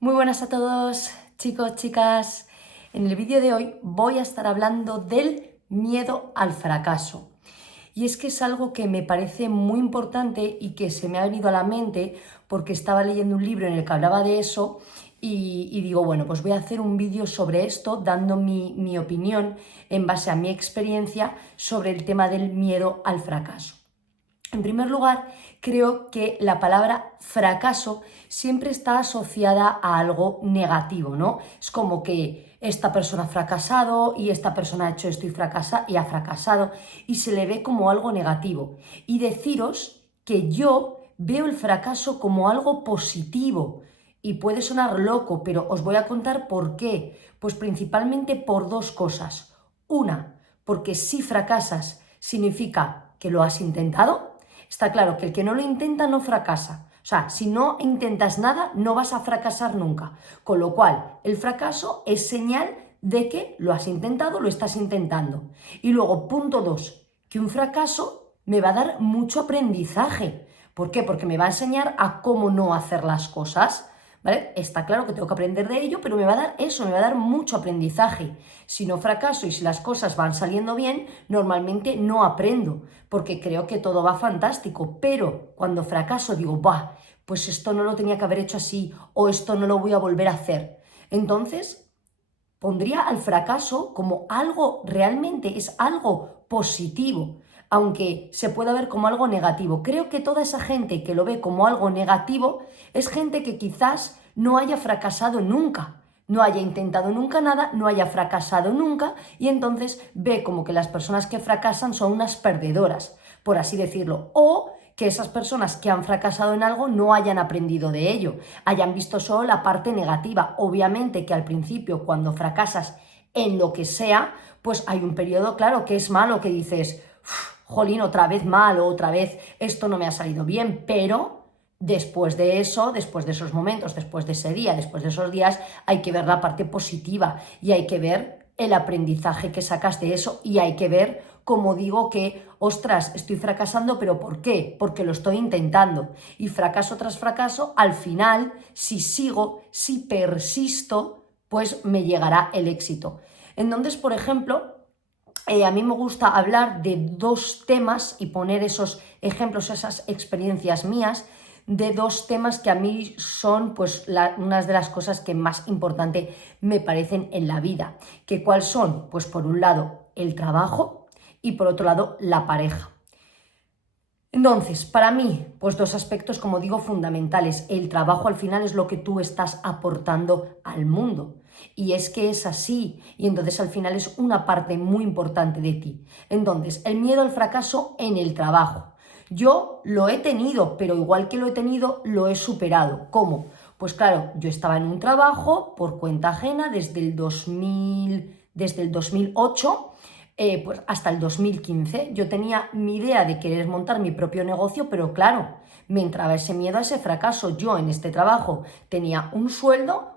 Muy buenas a todos, chicos, chicas. En el vídeo de hoy voy a estar hablando del miedo al fracaso. Y es que es algo que me parece muy importante y que se me ha venido a la mente porque estaba leyendo un libro en el que hablaba de eso y digo, bueno, pues voy a hacer un vídeo sobre esto, dando mi opinión en base a mi experiencia sobre el tema del miedo al fracaso. En primer lugar, creo que la palabra fracaso siempre está asociada a algo negativo, ¿no? Es como que esta persona ha fracasado y esta persona ha hecho esto y ha fracasado y se le ve como algo negativo. Y deciros que yo veo el fracaso como algo positivo y puede sonar loco, pero os voy a contar por qué. Pues principalmente por dos cosas. Una, porque si fracasas significa que lo has intentado. Está claro que el que no lo intenta no fracasa. O sea, si no intentas nada, no vas a fracasar nunca. Con lo cual, el fracaso es señal de que lo has intentado, lo estás intentando. Y luego, punto dos, que un fracaso me va a dar mucho aprendizaje. ¿Por qué? Porque me va a enseñar a cómo no hacer las cosas. ¿Vale? Está claro que tengo que aprender de ello, pero me va a dar eso, me va a dar mucho aprendizaje. Si no fracaso y si las cosas van saliendo bien, normalmente no aprendo, porque creo que todo va fantástico, pero cuando fracaso digo, bah, pues esto no lo tenía que haber hecho así, o esto no lo voy a volver a hacer. Entonces, pondría al fracaso como algo, realmente es algo positivo, aunque se pueda ver como algo negativo. Creo que toda esa gente que lo ve como algo negativo es gente que quizás no haya fracasado nunca, no haya intentado nunca nada, no haya fracasado nunca y entonces ve como que las personas que fracasan son unas perdedoras, por así decirlo, o que esas personas que han fracasado en algo no hayan aprendido de ello, hayan visto solo la parte negativa. Obviamente que al principio, cuando fracasas en lo que sea, pues hay un periodo, claro, que es malo, que dices, jolín, otra vez mal, o otra vez esto no me ha salido bien, pero después de eso, después de esos momentos, después de ese día, después de esos días, hay que ver la parte positiva y hay que ver el aprendizaje que sacas de eso y hay que ver, como digo, que, ostras, estoy fracasando, pero ¿por qué? Porque lo estoy intentando. Y fracaso tras fracaso, al final, si sigo, si persisto, pues me llegará el éxito. Entonces, por ejemplo, a mí me gusta hablar de dos temas y poner esos ejemplos, esas experiencias mías, de dos temas que a mí son pues unas de las cosas que más importante me parecen en la vida. ¿Que cuáles son? Pues por un lado el trabajo y por otro lado la pareja. Entonces, para mí, pues dos aspectos, como digo, fundamentales. El trabajo al final es lo que tú estás aportando al mundo. Y es que es así. Y entonces al final es una parte muy importante de ti. Entonces, el miedo al fracaso en el trabajo. Yo lo he tenido, pero igual que lo he tenido, lo he superado. ¿Cómo? Pues claro, yo estaba en un trabajo por cuenta ajena desde el 2008 pues hasta el 2015. Yo tenía mi idea de querer montar mi propio negocio, pero claro, me entraba ese miedo a ese fracaso. Yo en este trabajo tenía un sueldo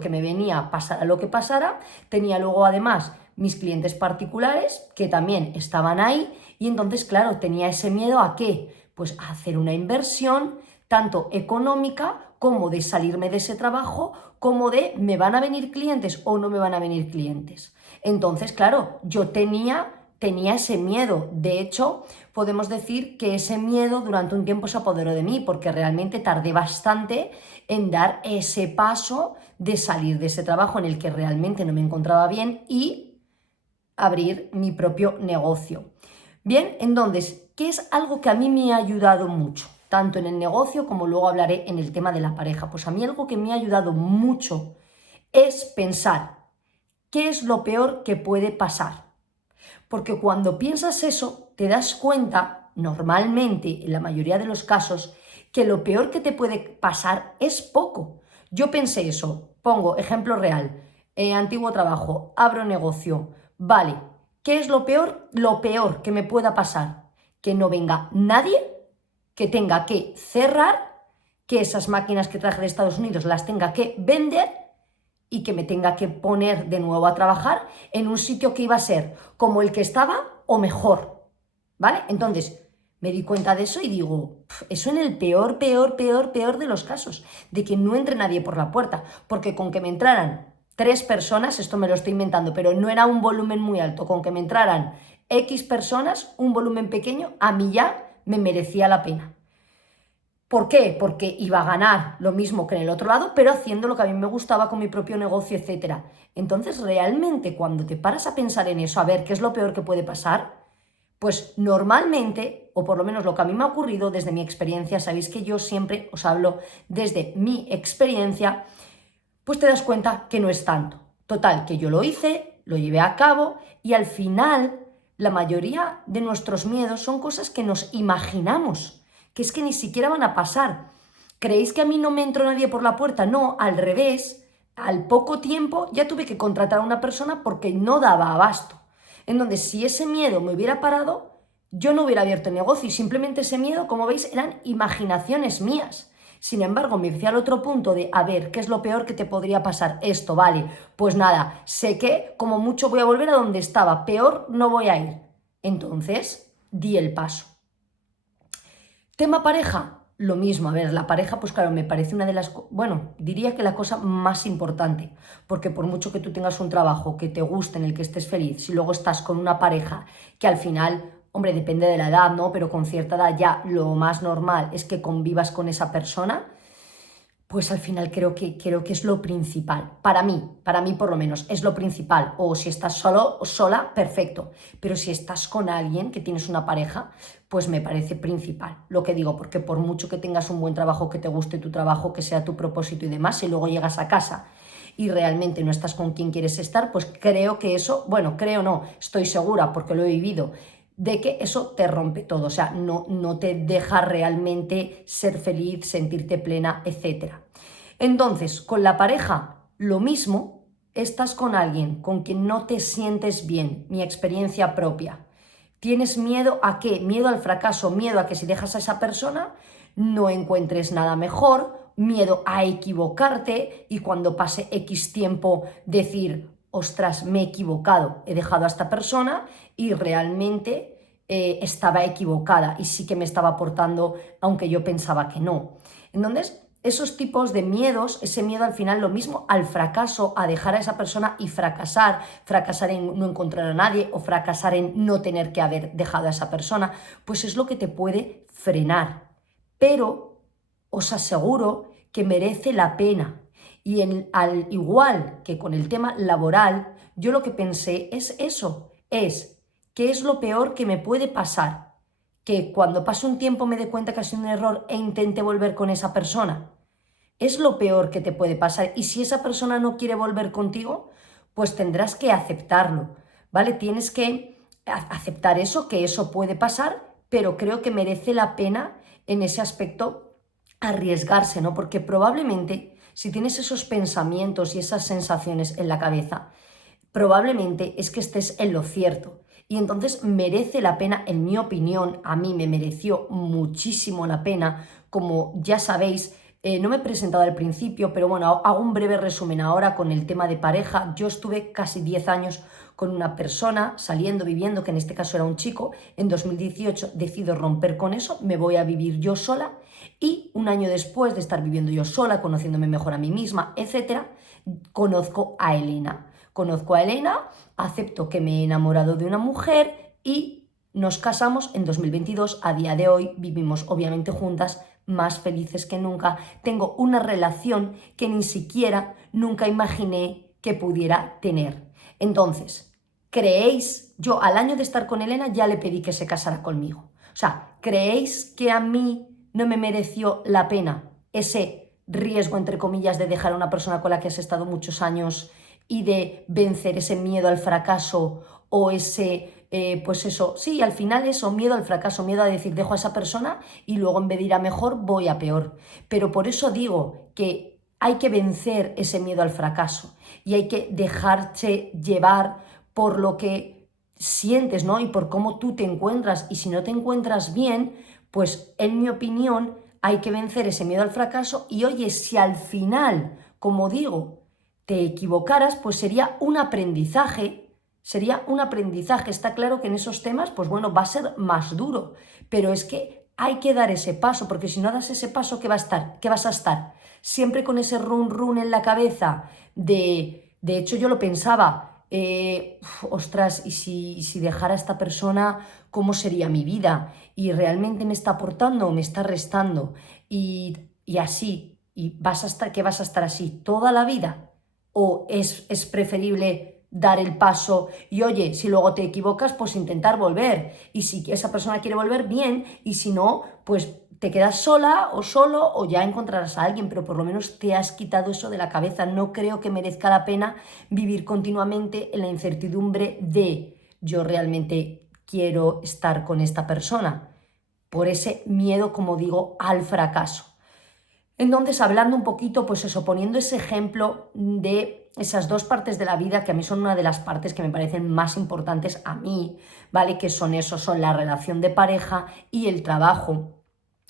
que me venía pasara lo que pasara, tenía luego además mis clientes particulares que también estaban ahí y entonces, claro, tenía ese miedo a qué, pues a hacer una inversión tanto económica como de salirme de ese trabajo, como de me van a venir clientes o no me van a venir clientes. Entonces, claro, yo tenía ese miedo. De hecho, podemos decir que ese miedo durante un tiempo se apoderó de mí porque realmente tardé bastante en dar ese paso de salir de ese trabajo en el que realmente no me encontraba bien y abrir mi propio negocio. Bien, entonces, ¿qué es algo que a mí me ha ayudado mucho? Tanto en el negocio como luego hablaré en el tema de la pareja. Pues a mí algo que me ha ayudado mucho es pensar qué es lo peor que puede pasar. Porque cuando piensas eso, te das cuenta, normalmente, en la mayoría de los casos, que lo peor que te puede pasar es poco. Yo pensé eso, pongo ejemplo real, antiguo trabajo, abro negocio, vale, ¿qué es lo peor? Lo peor que me pueda pasar, que no venga nadie, que tenga que cerrar, que esas máquinas que traje de Estados Unidos las tenga que vender y que me tenga que poner de nuevo a trabajar en un sitio que iba a ser como el que estaba o mejor, ¿vale? Entonces, Me di cuenta de eso y digo, eso en el peor de los casos, de que no entre nadie por la puerta, porque con que me entraran 3 personas, esto me lo estoy inventando, pero no era un volumen muy alto, con que me entraran X personas, un volumen pequeño, a mí ya me merecía la pena. ¿Por qué? Porque iba a ganar lo mismo que en el otro lado, pero haciendo lo que a mí me gustaba con mi propio negocio, etc. Entonces, realmente, cuando te paras a pensar en eso, a ver qué es lo peor que puede pasar, pues normalmente, o por lo menos lo que a mí me ha ocurrido desde mi experiencia, sabéis que yo siempre os hablo desde mi experiencia, pues te das cuenta que no es tanto. Total, que yo lo hice, lo llevé a cabo y al final la mayoría de nuestros miedos son cosas que nos imaginamos, que es que ni siquiera van a pasar. ¿Creéis que a mí no me entró nadie por la puerta? No, al revés. Al poco tiempo ya tuve que contratar a una persona porque no daba abasto. Entonces, si ese miedo me hubiera parado, yo no hubiera abierto el negocio y simplemente ese miedo, como veis, eran imaginaciones mías. Sin embargo, me fui al otro punto de, a ver, ¿qué es lo peor que te podría pasar? Esto, vale, pues nada, sé que como mucho voy a volver a donde estaba, peor no voy a ir. Entonces, di el paso. Tema pareja, lo mismo. A ver, la pareja, pues claro, me parece una de las, bueno, diría que la cosa más importante, porque por mucho que tú tengas un trabajo que te guste, en el que estés feliz, si luego estás con una pareja que al final, hombre, depende de la edad, ¿no? Pero con cierta edad ya lo más normal es que convivas con esa persona, pues al final creo que es lo principal. Para mí por lo menos, es lo principal. O si estás solo o sola, perfecto. Pero si estás con alguien, que tienes una pareja, pues me parece principal. Lo que digo, porque por mucho que tengas un buen trabajo, que te guste tu trabajo, que sea tu propósito y demás, si luego llegas a casa y realmente no estás con quien quieres estar, pues creo que eso, bueno, creo no, estoy segura porque lo he vivido, de que eso te rompe todo, o sea, no te deja realmente ser feliz, sentirte plena, etc. Entonces, con la pareja, lo mismo, estás con alguien con quien no te sientes bien, mi experiencia propia. ¿Tienes miedo a qué? Miedo al fracaso, miedo a que si dejas a esa persona no encuentres nada mejor, miedo a equivocarte y cuando pase X tiempo decir, ostras, me he equivocado, he dejado a esta persona y realmente estaba equivocada y sí que me estaba aportando, aunque yo pensaba que no. Entonces, esos tipos de miedos, ese miedo al final, lo mismo al fracaso, a dejar a esa persona y fracasar en no encontrar a nadie o fracasar en no tener que haber dejado a esa persona, pues es lo que te puede frenar. Pero os aseguro que merece la pena. Y al igual que con el tema laboral, yo lo que pensé es eso, es ¿qué es lo peor que me puede pasar? Que cuando pase un tiempo me dé cuenta que ha sido un error e intente volver con esa persona. Es lo peor que te puede pasar. Y si esa persona no quiere volver contigo, pues tendrás que aceptarlo, ¿vale? Tienes que aceptar eso, que eso puede pasar, pero creo que merece la pena en ese aspecto arriesgarse, ¿no? Porque probablemente si tienes esos pensamientos y esas sensaciones en la cabeza, probablemente es que estés en lo cierto. Y entonces merece la pena, en mi opinión, a mí me mereció muchísimo la pena, como ya sabéis, no me he presentado al principio, pero bueno, hago un breve resumen ahora con el tema de pareja. Yo estuve casi 10 años con una persona, saliendo, viviendo, que en este caso era un chico. En 2018 decido romper con eso, me voy a vivir yo sola y un año después de estar viviendo yo sola, conociéndome mejor a mí misma, etcétera, conozco a Elena. Conozco a Elena, acepto que me he enamorado de una mujer y nos casamos en 2022. A día de hoy vivimos obviamente juntas, más felices que nunca. Tengo una relación que ni siquiera nunca imaginé que pudiera tener. Entonces, ¿creéis? Yo al año de estar con Elena ya le pedí que se casara conmigo. O sea, ¿creéis que a mí no me mereció la pena ese riesgo, entre comillas, de dejar a una persona con la que has estado muchos años y de vencer ese miedo al fracaso o ese, pues eso, sí, al final eso, miedo al fracaso, miedo a decir, dejo a esa persona y luego en vez de ir a mejor voy a peor? Pero por eso digo que hay que vencer ese miedo al fracaso y hay que dejarse llevar por lo que sientes, ¿no? Y por cómo tú te encuentras. Y si no te encuentras bien, pues en mi opinión hay que vencer ese miedo al fracaso y oye, si al final, como digo, te equivocaras, pues sería un aprendizaje sería un aprendizaje. Está claro que en esos temas, pues bueno, va a ser más duro, pero es que hay que dar ese paso, porque si no das ese paso, ¿qué vas a estar? Siempre con ese run run en la cabeza de hecho yo lo pensaba, ostras, y si dejara a esta persona, ¿cómo sería mi vida? ¿Y realmente me está aportando o me está restando? Y así, ¿qué vas a estar así toda la vida? ¿O es preferible dar el paso y oye, si luego te equivocas, pues intentar volver? Y si esa persona quiere volver, bien, y si no, pues te quedas sola o solo o ya encontrarás a alguien, pero por lo menos te has quitado eso de la cabeza. No creo que merezca la pena vivir continuamente en la incertidumbre de yo realmente quiero estar con esta persona, por ese miedo, como digo, al fracaso. Entonces, hablando un poquito, pues eso, poniendo ese ejemplo de esas dos partes de la vida que a mí son una de las partes que me parecen más importantes a mí, ¿vale? Que son eso, son la relación de pareja y el trabajo.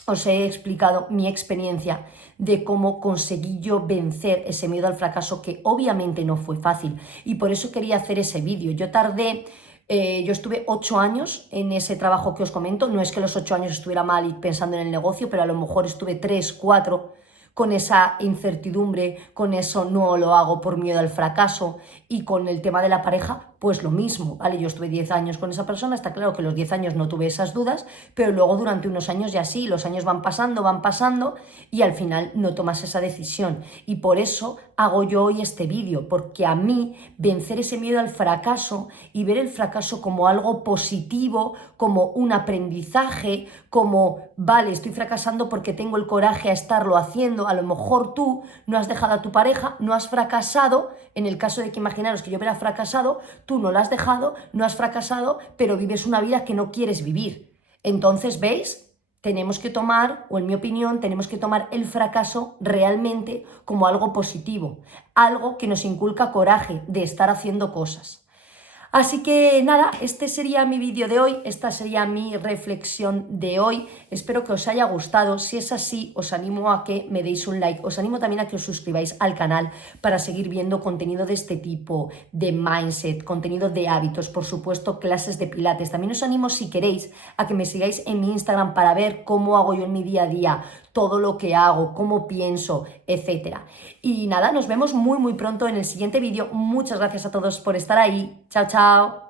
Os he explicado mi experiencia de cómo conseguí yo vencer ese miedo al fracaso, que obviamente no fue fácil, y por eso quería hacer ese vídeo. Yo estuve 8 años en ese trabajo que os comento. No es que los 8 años estuviera mal y pensando en el negocio, pero a lo mejor estuve 3, 4 con esa incertidumbre, con eso no lo hago por miedo al fracaso. Y con el tema de la pareja, pues lo mismo, ¿vale? Yo estuve 10 años con esa persona, está claro que los 10 años no tuve esas dudas, pero luego durante unos años ya sí, los años van pasando y al final no tomas esa decisión. Y por eso hago yo hoy este vídeo, porque a mí vencer ese miedo al fracaso y ver el fracaso como algo positivo, como un aprendizaje, como, vale, estoy fracasando porque tengo el coraje a estarlo haciendo. A lo mejor tú no has dejado a tu pareja, no has fracasado, en el caso de que imaginaros que yo hubiera fracasado, tú no la has dejado, no has fracasado, pero vives una vida que no quieres vivir. Entonces, ¿veis? Tenemos que tomar, o en mi opinión, tenemos que tomar el fracaso realmente como algo positivo, algo que nos inculca coraje de estar haciendo cosas. Así que nada, este sería mi vídeo de hoy, esta sería mi reflexión de hoy. Espero que os haya gustado. Si es así, os animo a que me deis un like, os animo también a que os suscribáis al canal para seguir viendo contenido de este tipo, de mindset, contenido de hábitos, por supuesto, clases de pilates. También os animo, si queréis, a que me sigáis en mi Instagram para ver cómo hago yo en mi día a día, todo lo que hago, cómo pienso, etc. Y nada, nos vemos muy pronto en el siguiente vídeo. Muchas gracias a todos por estar ahí. Chao, chao.